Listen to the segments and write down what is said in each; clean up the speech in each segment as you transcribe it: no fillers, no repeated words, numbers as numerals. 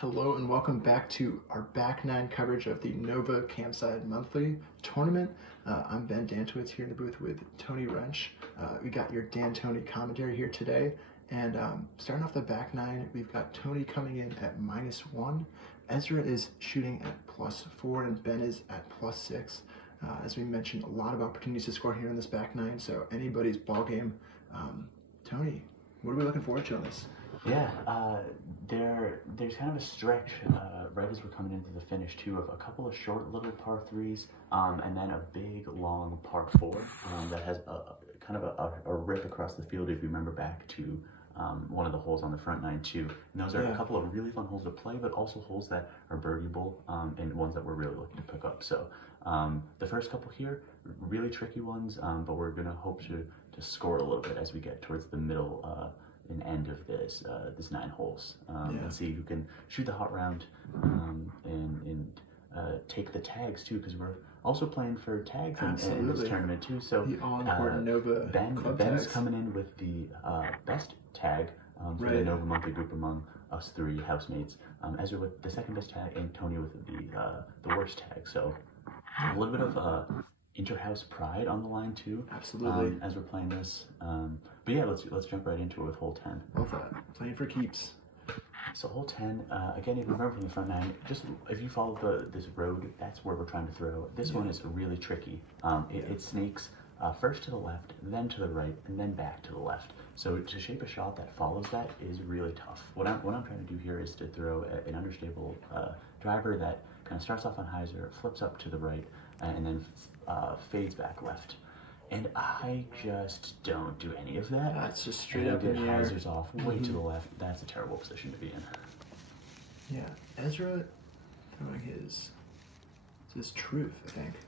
Hello and welcome back to our back nine coverage of the Nova Campside monthly tournament. I'm Ben Dantowitz here in the booth with Tony Rentsch. We got your DanTony commentary here today, and starting off the back nine, we've got Tony coming in at -1. Ezra is shooting at +4 and Ben is at +6. As we mentioned, a lot of opportunities to score here in this back nine, so anybody's ball game. Tony, what are we looking forward to on this? Yeah, there's kind of a stretch right as we're coming into the finish too of a couple of short little par threes, and then a big long par four that has kind of a rip across the field. If you remember back to one of the holes on the front nine too, and those are a couple of really fun holes to play, but also holes that are birdieable and ones that we're really looking to pick up. So the first couple here, really tricky ones, but we're gonna hope to score a little bit as we get towards the middle and end of this 9 holes, and see who can shoot the hot round and take the tags too, because we're also playing for tags in this tournament too. So the all-important Nova Ben's coming in with the best tag for the Nova monthly group among us 3 housemates. Ezra with the second best tag, and Tony with the worst tag. So a little bit of inter-house pride on the line too. Absolutely. As we're playing this. But yeah, let's jump right into it with hole 10. Love that. Playing for keeps. So hole 10, again, if you remember from the front nine, just if you follow this road, that's where we're trying to throw. This one is really tricky. It snakes first to the left, then to the right, and then back to the left. So to shape a shot that follows that is really tough. What I'm trying to do here is to throw an understable driver that kind of starts off on hyzer, flips up to the right, and then fades back left. And I just don't do any of that. That's just straight up in the air. Hyzer's off way to the left. That's a terrible position to be in. Yeah, Ezra throwing his truth, I think.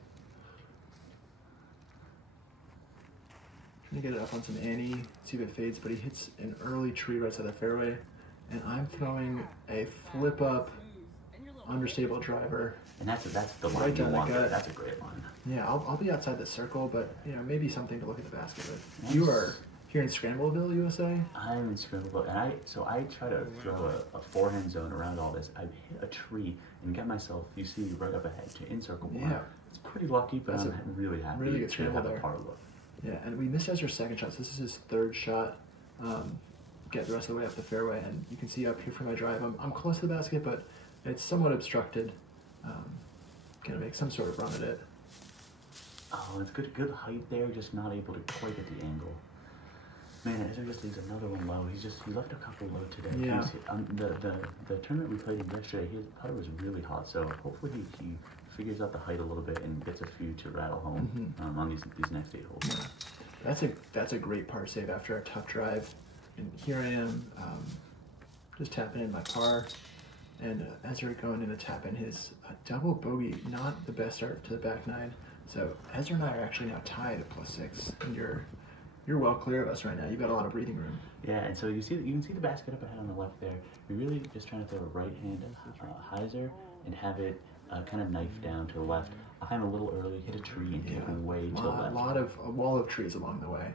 Trying to get it up on some Annie, see if it fades, but he hits an early tree right side of the fairway. And I'm throwing a flip up, understable driver. And that's the line right you want there. That's a great line. Yeah, I'll be outside the circle, but maybe something to look at the basket with. Nice. You are here in Scrambleville, USA? I'm in Scrambleville, and I try to throw a forehand zone around all this. I hit a tree and get myself, you see, right up ahead to in circle one. Yeah. It's pretty lucky, but I'm really happy really good scramble to have there. A par look. Yeah, and we missed Ezra's second shot, so this is his third shot. Get the rest of the way up the fairway, and you can see up here from my drive, I'm close to the basket, but it's somewhat obstructed. Gonna make some sort of run at it. Oh, it's good height there, just not able to quite get the angle. Man, Ezra just leaves another one low. He left a couple low today. Yeah. The tournament we played in yesterday, his putter was really hot, so hopefully he figures out the height a little bit and gets a few to rattle home on these next 8 holes. Yeah. That's a great par save after a tough drive. And here I am, just tapping in my par. And Ezra going in to tap in his double bogey, not the best start to the back nine. So Ezra and I are actually now tied at +6, and you're well clear of us right now. You've got a lot of breathing room. Yeah, and so you can see the basket up ahead on the left there. You're really just trying to throw a right hand hyzer and have it kind of knife down to the left. I'm a little early, hit a tree and take way to the left. A wall of trees along the way.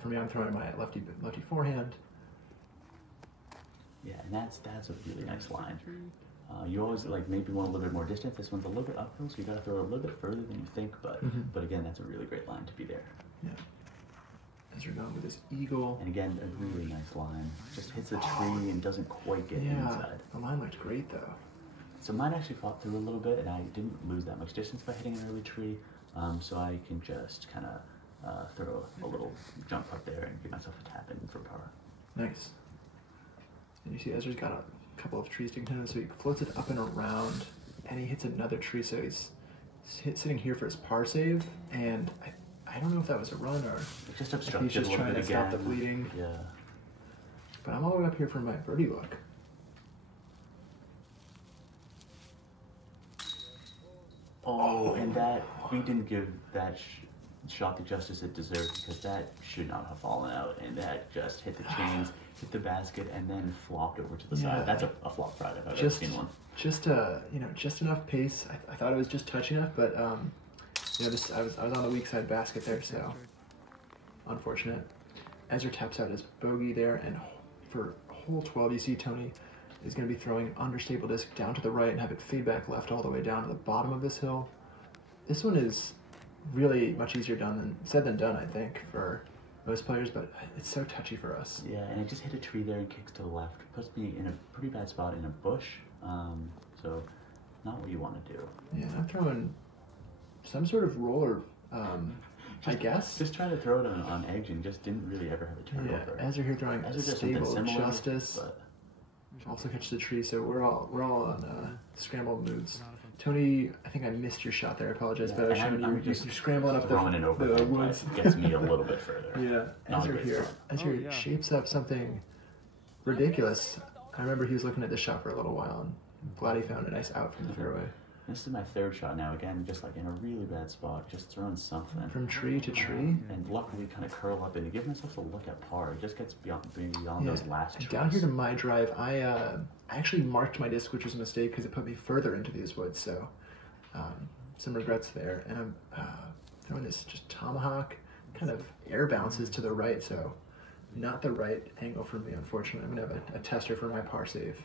For me, I'm throwing my lefty forehand. Yeah, and that's a really nice line. You always maybe want a little bit more distance. This one's a little bit uphill, so you got to throw a little bit further than you think. But again, that's a really great line to be there. Yeah. Ezra going with his eagle. And again, a really nice line. Just hits a tree and doesn't quite get inside. The line looked great though. So mine actually fought through a little bit, and I didn't lose that much distance by hitting an early tree. So I can just kind of throw a little jump up there and give myself a tap in for par. Nice. And you see Ezra's got a couple of trees sticking to him, so he floats it up and around, and he hits another tree, so he's sitting here for his par save, and I don't know if that was a run or it's just obstructed he's just trying to stop the bleeding. Yeah. But I'm all the way up here for my birdie look. Oh, and that, we didn't give that shot the justice it deserved, because that should not have fallen out, and that just hit the chains, hit the basket, and then flopped over to the side. That's a flop ride if I've ever seen one. Just just enough pace. I thought it was just touch enough, but I was on the weak side basket there, so unfortunate. Ezra taps out his bogey there, and for hole 12, you see Tony is going to be throwing an understable disc down to the right and have it feedback left all the way down to the bottom of this hill. This one is really much easier said than done, I think, for most players, but it's so touchy for us. Yeah, and it just hit a tree there and kicks to the left. Puts me in a pretty bad spot in a bush, so not what you want to do. Yeah, I'm throwing some sort of roller, I guess. Just trying to throw it on edge and just didn't really ever have a turnover. Yeah, Ezra here throwing stable similar, justice. But... Also catch the tree, so we're all on scramble moves. Tony, I think I missed your shot there. I apologize, but I was showing you're scrambling up the woods. Gets me a little bit further. Yeah, Ezra shapes up something ridiculous. I remember he was looking at this shot for a little while, and glad he found a nice out from the fairway. This is my third shot now, again, just like in a really bad spot, just throwing something. From tree to tree? And luckily kind of curl up and give myself a look at par. It just gets beyond those last trees. Down here to my drive, I actually marked my disc, which was a mistake because it put me further into these woods, so some regrets there. And I'm throwing this just tomahawk, kind of air bounces to the right, so not the right angle for me, unfortunately. I'm going to have a tester for my par save.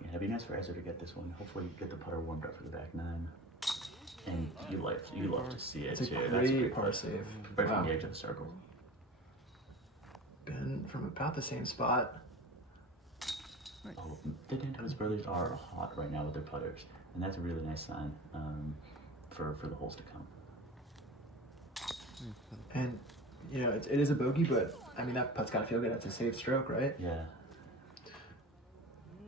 Yeah, it'd be nice for Ezra to get this one. Hopefully get the putter warmed up for the back nine. And you love to see it too. It's a great par save. Right from the edge of the circle. Been from about the same spot. Oh, the Dantowitz brothers are hot right now with their putters. And that's a really nice sign for the holes to come. And, you know, it is a bogey, but, I mean, that putt's got to feel good. That's a safe stroke, right? Yeah.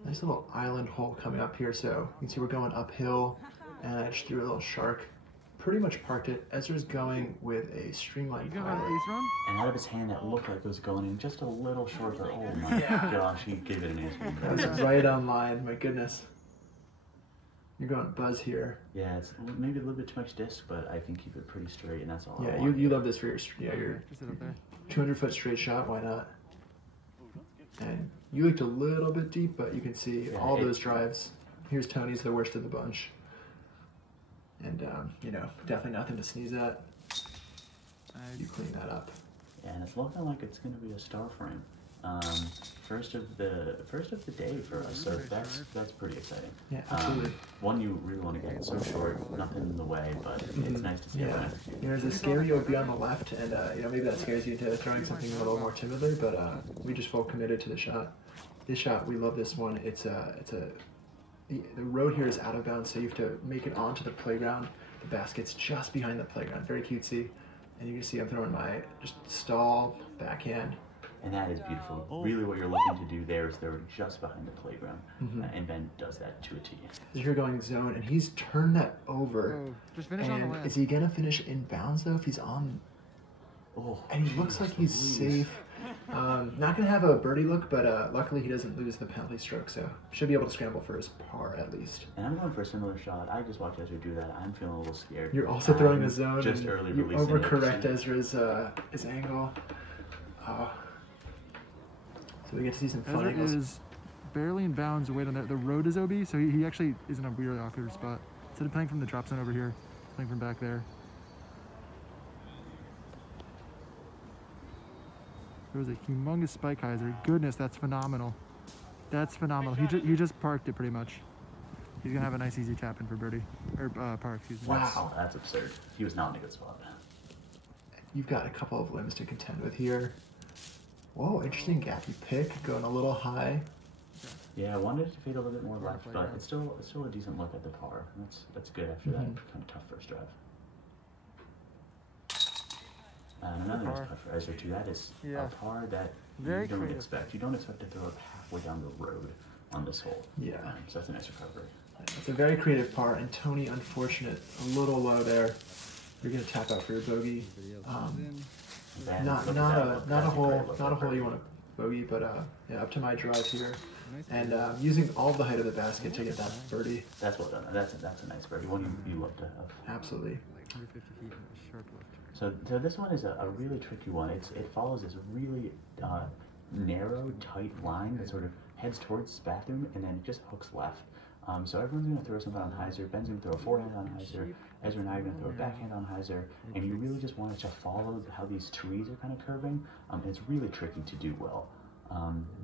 Nice little island hole coming up here, so you can see we're going uphill, and I just threw a little shark. Pretty much parked it. Ezra's going with a streamlined pilot. And out of his hand, that looked like it was going in just a little short, but oh my gosh, he gave it an ace. That was right on line, my goodness. You're going buzz here. Yeah, it's maybe a little bit too much disc, but I can keep it pretty straight, and that's all I want. Yeah, you love this for your 200-foot straight shot, why not? And you looked a little bit deep, but you can see all those drives. Here's Tony's, the worst of the bunch. And, you know, definitely nothing to sneeze at. You clean that up. Yeah, and it's looking like it's going to be a star frame. First of the day for us, so that's pretty exciting. Yeah, absolutely. One you really want to get so short, nothing in the way, but it's nice to see it. You know, there's a scary would be on the left, and you know, maybe that scares you into throwing something a little more timidly, but we just full committed to the shot. This shot, we love this one. The road here is out of bounds, so you have to make it onto the playground. The basket's just behind the playground, very cutesy. And you can see I'm throwing my just stall backhand. And that is beautiful. Really what you're looking to do there is throw it just behind the playground. And Ben does that to a T. You're going zone, and he's turned that over. Just finish on the land. Is he going to finish in bounds, though, if he's on? And he looks like he's safe. Not going to have a birdie look, but luckily he doesn't lose the penalty stroke, so should be able to scramble for his par at least. And I'm going for a similar shot. I just watched Ezra do that. I'm feeling a little scared. You're also throwing a zone, just and early you releasing overcorrect Ezra's his angle. So we get to see some fun angles. Ezra is barely in bounds away on the road is OB, so he actually is in a really awkward spot. Instead of playing from the drop zone over here, playing from back there. There was a humongous spike hyzer. Goodness, that's phenomenal. That's phenomenal. He just parked it pretty much. He's gonna have a nice easy tap in for birdie or par, excuse me. Wow, that's absurd. He was not in a good spot. You've got a couple of limbs to contend with here. Whoa, interesting gappy pick, going a little high. Yeah, I wanted it to fade a little bit more left, but it's still a decent look at the par. That's good after that kind of tough first drive. And another nice putt for Ezra too. That is a par that you don't expect. You don't expect to throw it halfway down the road on this hole. Yeah. So that's a nice recovery. It's a very creative par, and Tony, unfortunate, a little low there. You're gonna tap out for your bogey. Not a hole you want to bogey, but yeah, up to my drive here, and using all the height of the basket to get that birdie. That's well done. That's a nice birdie. One you love to have. Absolutely. So this one is a really tricky one. It follows this really narrow, tight line that sort of heads towards this bathroom and then just hooks left. So everyone's going to throw something on hyzer. Ben's going to throw a forehand on hyzer. Ezra and I are going to throw a backhand on hyzer. And you really just want it to follow how these trees are kind of curving. And it's really tricky to do well.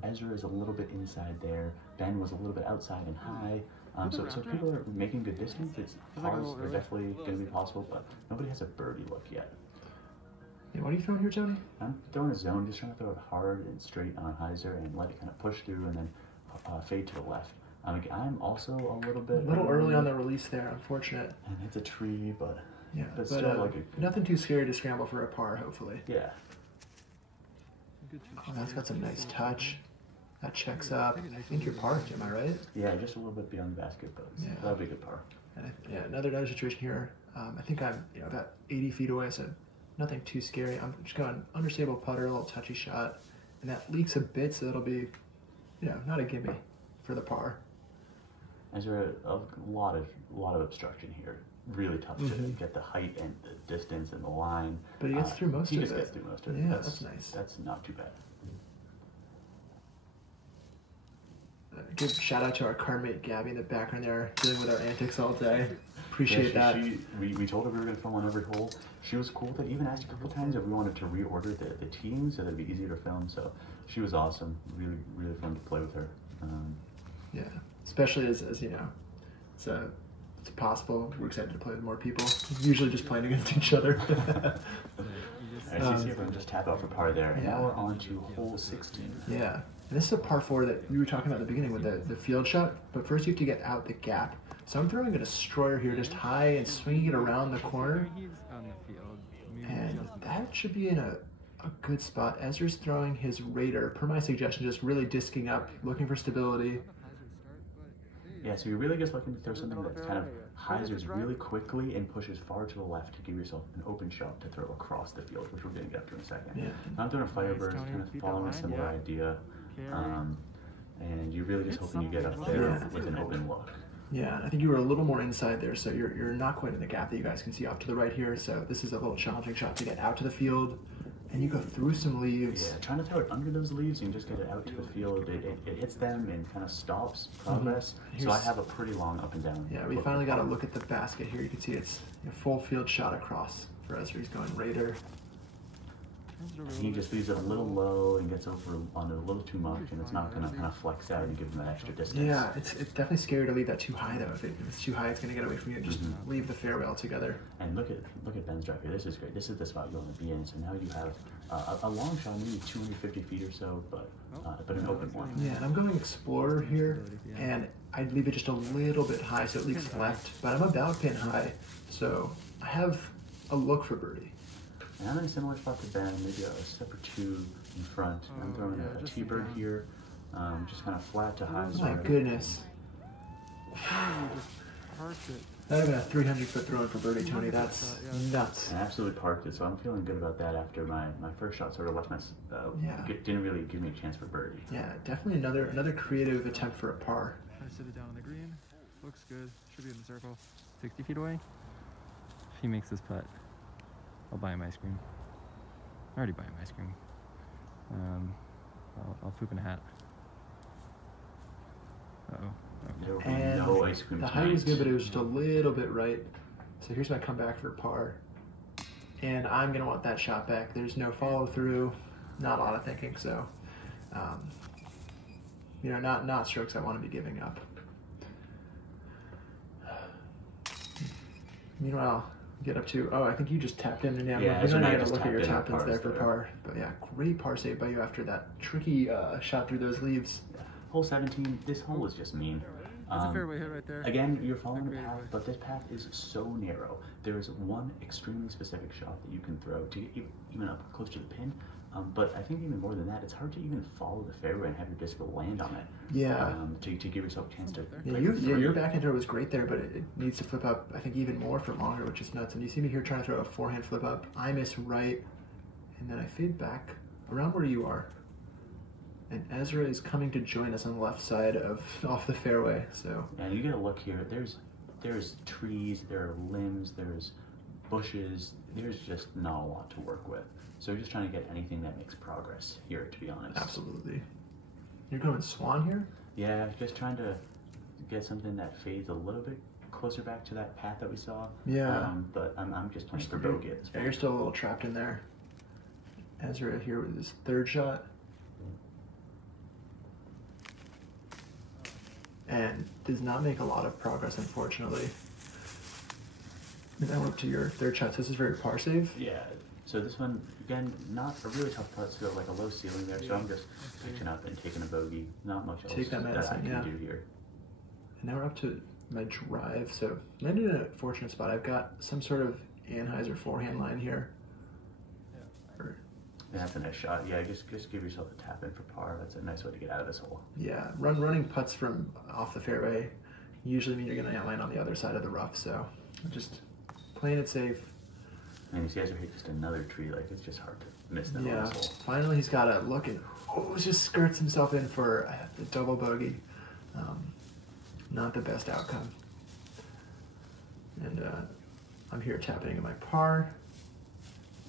Ezra is a little bit inside there. Ben was a little bit outside and high. So people are making good distance. Pars are definitely going to be possible, but nobody has a birdie look yet. Yeah, what are you throwing here, Tony? I'm throwing a zone, just trying to throw it hard and straight on hyzer and let it kind of push through and then fade to the left. I'm also a little bit early on the release there, unfortunate. And it's a tree, but yeah, but still like nothing too scary to scramble for a par, hopefully. Yeah. Oh, that's got some nice touch. That checks up. I think you're parked, am I right? Yeah, just a little bit beyond the basket, but yeah. That'll be a good par. And yeah, another situation here. I think I'm about 80 feet away, so nothing too scary. I'm just going understable putter, a little touchy shot, and that leaks a bit, so it'll be, not a gimme for the par. Is there a lot of obstruction here? Really tough to get the height and the distance and the line. But he gets through most of it. He just gets through most of it. Yeah, that's nice. That's not too bad. Give shout out to our card mate Gabby in the background there, dealing with our antics all day. Appreciate that. We told her we were going to film on every hole. She was cool with it. Even asked a couple times if we wanted to reorder the team so that it'd be easier to film. So she was awesome. Really, really fun to play with her. Yeah, especially as you know, it's possible. We're excited to play with more people. Usually just playing against each other. As you see everyone just tap out for par there. And now we're on to hole 16. Yeah. And this is a par 4 that we were talking about at the beginning with the field shot, but first you have to get out the gap. So I'm throwing a destroyer here just high and swinging it around the corner. And that should be in a good spot. Ezra's throwing his Raider, per my suggestion, just really disking up, looking for stability. Yeah, so you're really just looking to throw something that kind of hyzers really quickly and pushes far to the left to give yourself an open shot to throw across the field, which we're going to get up to in a second. Yeah. I'm doing a Firebird, kind of following a similar idea. And you're really just hoping you get up there with an open look. Yeah, I think you were a little more inside there, so you're not quite in the gap that you guys can see off to the right here. So this is a little challenging shot to get out to the field, and you go through some leaves. Yeah, trying to throw it under those leaves and just get it out to the field. It hits them and kind of stops progress. So I have a pretty long up and down. Yeah, we finally got a look at the basket here. You can see it's a full field shot across for Ezra. He's going Raider. He just leaves it a little low and gets over on it a little too much, and it's not going to kind of flex out and give him that extra distance. Yeah, it's definitely scary to leave that too high, though. If it's too high, it's going to get away from you. Just leave the fairway altogether. And look at Ben's drive here. This is great. This is the spot you want to be in. So now you have a long shot, maybe 250 feet or so, but an open one. Yeah, and I'm going Explorer here, and I'd leave it just a little bit high so it leaks left, but I'm about pin high, so I have a look for birdie. And I'm in a similar spot to Ben, maybe a step or two in front. I'm throwing a T-bird here, just kind of flat to high. Oh my goodness. Not even a 300-foot throw in for birdie, Tony. That's nuts. I absolutely parked it, so I'm feeling good about that after my first shot sort of left didn't really give me a chance for birdie. Yeah, definitely another creative attempt for a par. Try to sit it down on the green. Looks good. Should be in the circle. 60 feet away. If he makes this putt, I'll buy him ice cream. I already buy him ice cream. I'll poop in a hat. Uh-oh. There will be And no ice cream the tonight. height was good, but it was just a little bit right. So here's my comeback for par. And I'm going to want that shot back. There's no follow through, not a lot of thinking. So, not strokes I want to be giving up. Meanwhile, get up to, I think you just tapped in. And Yeah, we're not I going to just look at your tapped in tap ins there for there. par. But yeah, great par save by you after that tricky shot through those leaves. Hole 17, this hole is just mean. That's a fairway hit right there. Again, you're following the path, but this path is so narrow. There is one extremely specific shot that you can throw to get even up close to the pin. But I think even more than that, it's hard to even follow the fairway and have your disc land on it. Yeah. To give yourself a chance to. Yeah, your backhand throw was great there, but it needs to flip up, I think, even more for longer, which is nuts. And you see me here trying to throw a forehand flip up. I miss right, and then I fade back around where you are. And Ezra is coming to join us on the left side off the fairway. So. And you get a look here. There's trees, there are limbs, there's bushes. There's just not a lot to work with. So you're just trying to get anything that makes progress here, to be honest. Absolutely. You're going Swan here? Yeah, just trying to get something that fades a little bit closer back to that path that we saw. Yeah. But I'm just playing for bogey at this point. Yeah, you're still a little trapped in there. Ezra here with his third shot. and does not make a lot of progress, unfortunately. And now we're up to your third shot. So this is very par save. Yeah. So this one, again, not a really tough putt, so like a low ceiling there, so I'm just pitching up and taking a bogey. Not much else that medicine, I can do here. And now we're up to my drive, so landed in a fortunate spot. I've got some sort of Anheuser forehand line here. That's a nice shot. Yeah, just give yourself a tap in for par. That's a nice way to get out of this hole. Yeah, running putts from off the fairway usually mean you're going to land on the other side of the rough, so just playing it safe. And you see Ezra hit just another tree, like it's just hard to miss them on Yeah, this hole. finally he's got a look and just skirts himself in for the double bogey. Not the best outcome. And I'm here tapping in my par.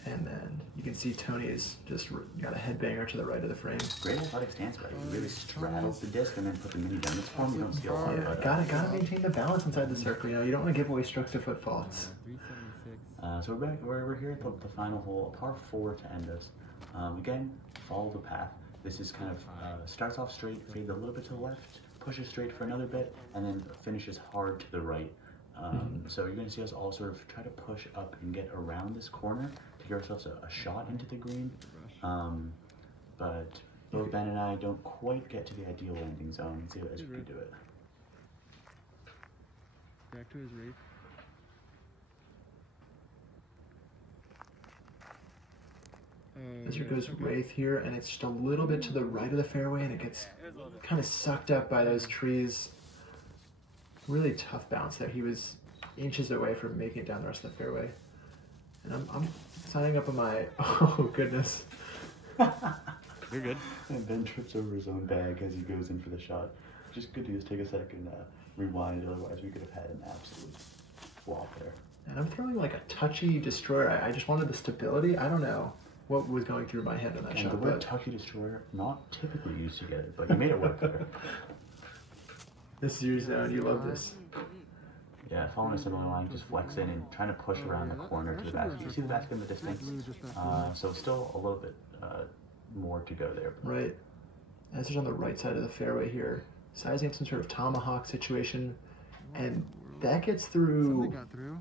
And then you can see Tony is just got a headbanger to the right of the frame. Great athletic stance, buddy. He really straddles the disc and then put the mini down. This form you don't see a lot. Yeah, But, gotta maintain the balance inside the circle. You know, you don't want to give away strokes to footfalls. So we're back. We're here at the final hole, a par 4 to end us. Again, follow the path. This is kind of starts off straight, fades a little bit to the left, pushes straight for another bit, and then finishes hard to the right. So you're going to see us all sort of try to push up and get around this corner to give ourselves a shot into the green. But both Ben and I don't quite get to the ideal landing zone. Let's see if Ezra can do it. Back to his right. Ezra goes wraith here, and it's just a little bit to the right of the fairway, and it gets kind of sucked up by those trees. Really tough bounce there. He was inches away from making it down the rest of the fairway. And I'm signing up on my, oh goodness. You're good. And Ben trips over his own bag as he goes in for the shot. Just good to just take a second, rewind, otherwise we could have had an absolute flop there. And I'm throwing like a touchy destroyer. I just wanted the stability. I don't know what was going through my head on that And shot. the word touchy destroyer, not typically used to get it, but you made it work there. This is your zone. You love this. Yeah, following a similar line, just flex in and trying to push around the corner to the basket. You see the basket in the distance? So still a little bit more to go there. Right. Ezra's on the right side of the fairway here, sizing up some sort of tomahawk situation, and that gets through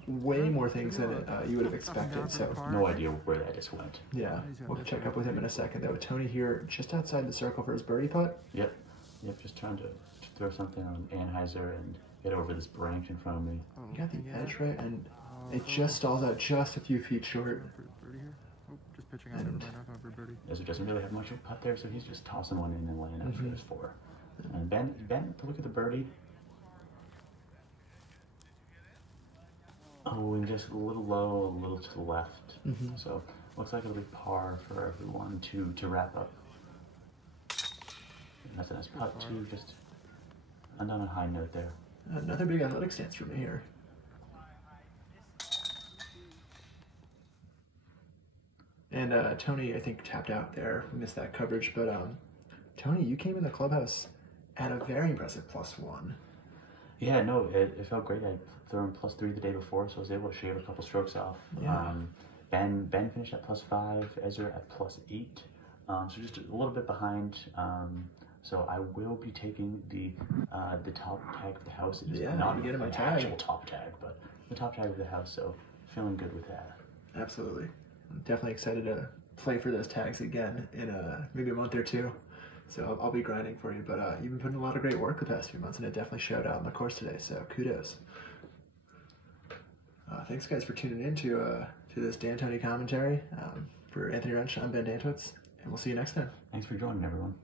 way more things than you would have expected. So No idea where that just went. yeah, we'll check up with him in a second though. Tony here, just outside the circle for his birdie putt. Yep, just trying to throw something on Anheuser and get over this branch in front of me. You got the edge right, and it just stalls out just a few feet short. Just pitching out for birdie. Ezra doesn't really have much of a putt there, so he's just tossing one in and laying out for his 4. And Ben, to look at the birdie. Oh, and just a little low, a little to the left. So looks like it'll be par for everyone to wrap up. And that's a nice putt too, just end on a high note there. Another big athletic stance for me here. And Tony, I think, tapped out there. Missed that coverage. But Tony, you came in the clubhouse at a very impressive +1. Yeah, no, it felt great. I'd thrown +3 the day before, so I was able to shave a couple strokes off. Yeah. Ben finished at +5, Ezra at +8. So just a little bit behind. So I will be taking the top tag of the house. It is not you get my an tag. actual top tag, but the top tag of the house. So feeling good with that. Absolutely. I'm definitely excited to play for those tags again in maybe a month or 2. So I'll be grinding for you. But you've been putting a lot of great work the past few months, and it definitely showed out on the course today. So kudos. Thanks, guys, for tuning in to this DanTony commentary. For Anthony Rentsch, I'm Ben Dantowitz, and we'll see you next time. Thanks for joining, everyone.